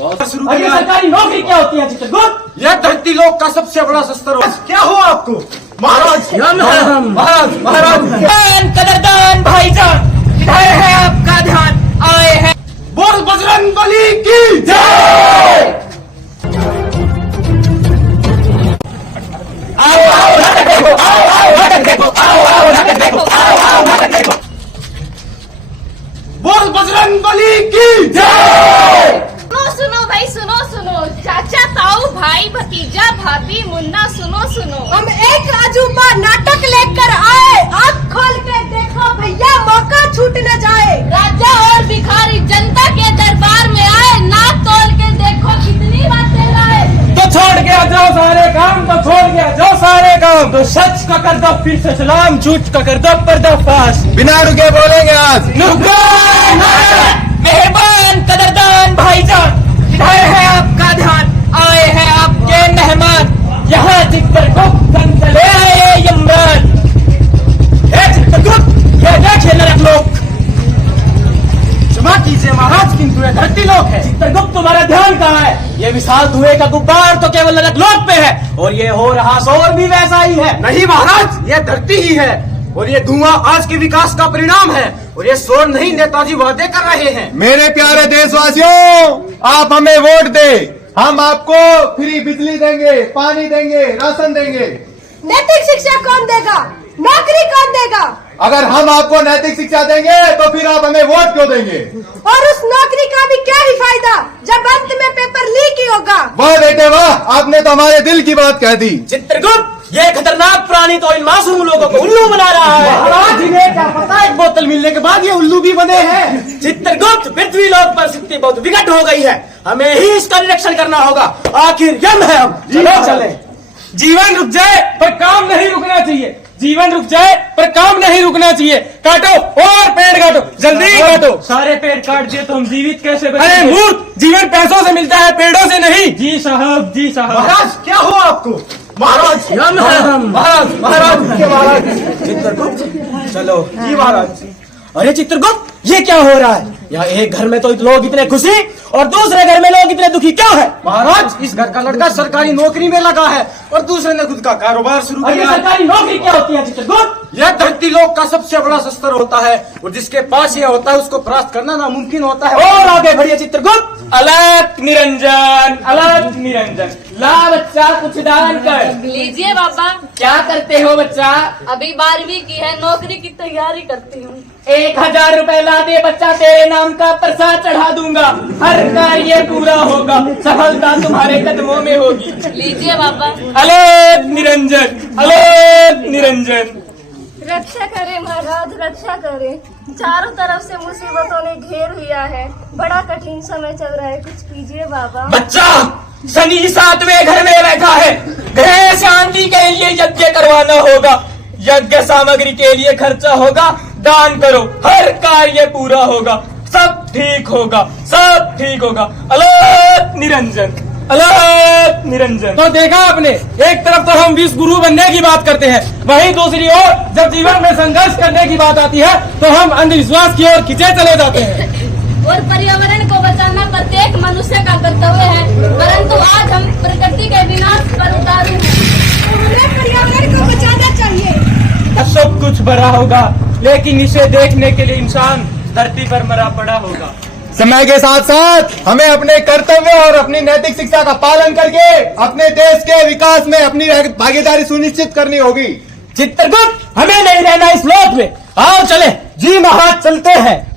अरे सरकारी नौकरी क्या होती है चित्रगुप्त? यह धरती लोक का सबसे बड़ा शस्त्र हो। क्या हुआ आपको महाराज? महाराज महाराज कदरदान भाईजान, इधर है आपका ध्यान, आए हैं। बोल बजरंग बली की जय। बोल बजरंग बली की जय। सुनो भाई, सुनो सुनो, चाचा ताऊ भाई भतीजा भाभी मुन्ना, सुनो सुनो, हम एक अजूबा नाटक लेकर आए। आँख खोल के देखो भैया, मौका छूट न जाए। राजा और भिखारी जनता के दरबार में आए, नाक तोल के देखो कितनी बातें लाए। तो छोड़ के आ जाओ सारे काम, तो छोड़ के आ जाओ सारे काम। तो सच का कर दो फिर से सलाम, झूठ का कर दो पर्दाफाश। बिना रुके बोलेंगे आज। मेहरबान कदरदान भाईजान, इधर है आपका ध्यान, आए हैं आपके मेहमान। यहाँ चित्रगुप्त संग ले आए यमराज। हे चित्रगुप्त, ये देखिए नरक लोक। क्षमा कीजिए महाराज, किंतु यह धरती लोक है। चित्रगुप्त, तुम्हारा ध्यान कहाँ है? ये विशाल धुएं का गुब्बार तो केवल नरक लोक पे है, और ये हो रहा शोर भी वैसा ही है। नहीं महाराज, यह धरती ही है, और ये धुआं आज के विकास का परिणाम है, और ये शोर नहीं, नेताजी वादे कर रहे हैं। मेरे प्यारे देशवासियों, आप हमें वोट दे, हम आपको फ्री बिजली देंगे, पानी देंगे, राशन देंगे। नैतिक शिक्षा कौन देगा? नौकरी कौन देगा? अगर हम आपको नैतिक शिक्षा देंगे तो फिर आप हमें वोट क्यों देंगे? और उस नौकरी का भी क्या ही फायदा जब अंत में पेपर लीक ही होगा। वाह बेटे वाह, आपने तो हमारे दिल की बात कह दी। चित्रगुप्त, ये खतरनाक प्राणी तो इन मासूम लोगों को उल्लू बना रहा है। महाराज, इन्हें क्या पता, एक बोतल मिलने के बाद ये उल्लू भी बने हैं। चित्रगुप्त, पृथ्वी लोक पर स्थिति बहुत विकट हो गई है, हमें ही इसका निरीक्षण करना होगा। आखिर यम है हम, चलो चले। जीवन रुक जाए पर काम नहीं रुकना चाहिए, जीवन रुक जाए पर काम नहीं रुकना चाहिए। काटो और पेड़ काटो, जल्दी काटो। सारे पेड़ काट दिए तो हम जीवित कैसे बचेंगे? अरे मूर्ख, जीवन पैसों से मिलता है, पेड़ों से नहीं। जी साहब, जी साहब। महाराज, क्या हुआ आपको? महाराज महाराज महाराज चित्रगुप्त, चलो जी महाराज। अरे चित्रगुप्त, ये क्या हो रहा है? यहाँ एक घर में तो लोग इतने खुशी और दूसरे घर में लोग इतने दुखी क्यों है? महाराज, इस घर का लड़का सरकारी नौकरी में लगा है और दूसरे ने खुद का कारोबार शुरू अरे किया। सरकारी नौकरी क्या होती है चित्रगुप्त? यह धरती लोक का सबसे बड़ा शस्त्र होता है, और जिसके पास यह होता है उसको परास्त करना नामुमकिन होता है। और आगे बढ़िए चित्रगुप्त। अलग निरंजन, अलग निरंजन, ला बच्चा कुछ दान कर। लीजिए बाबा। क्या करते हो बच्चा? अभी 12वीं की है, नौकरी की तैयारी करती हूँ। 1000 रुपए ला दे बच्चा, तेरे नाम का प्रसाद चढ़ा दूंगा, हर कार्य पूरा होगा, सफलता तुम्हारे कदमों में होगी। लीजिए बाबा। अलग निरंजन, अलग निरंजन। रक्षा करे महाराज, रक्षा करे। चारों तरफ से मुसीबतों ने घेर लिया है, बड़ा कठिन समय चल रहा है, कुछ कीजिए बाबा। बच्चा, शनि 7वें घर में बैठा है, ग्रह शांति के लिए यज्ञ करवाना होगा, यज्ञ सामग्री के लिए खर्चा होगा, दान करो, हर कार्य पूरा होगा, सब ठीक होगा, सब ठीक होगा। अलग निरंजन, अलग निरंजन। तो देखा आपने, एक तरफ तो हम विश्व गुरु बनने की बात करते हैं, वहीं दूसरी ओर जब जीवन में संघर्ष करने की बात आती है तो हम अंधविश्वास की ओर खींचे चले जाते हैं। और पर्यावरण को बचाना प्रत्येक मनुष्य का कर्तव्य है, परंतु आज हम प्रकृति के विनाश पर उतारू हैं। हमें पर्यावरण को बचाना चाहिए। सब कुछ भरा होगा, लेकिन इसे देखने के लिए इंसान धरती पर मरा पड़ा होगा। समय के साथ साथ हमें अपने कर्तव्य और अपनी नैतिक शिक्षा का पालन करके अपने देश के विकास में अपनी भागीदारी सुनिश्चित करनी होगी। चित्रगुप्त, हमें नहीं रहना इस लोक में, आओ चले। जी महाराज, चलते हैं।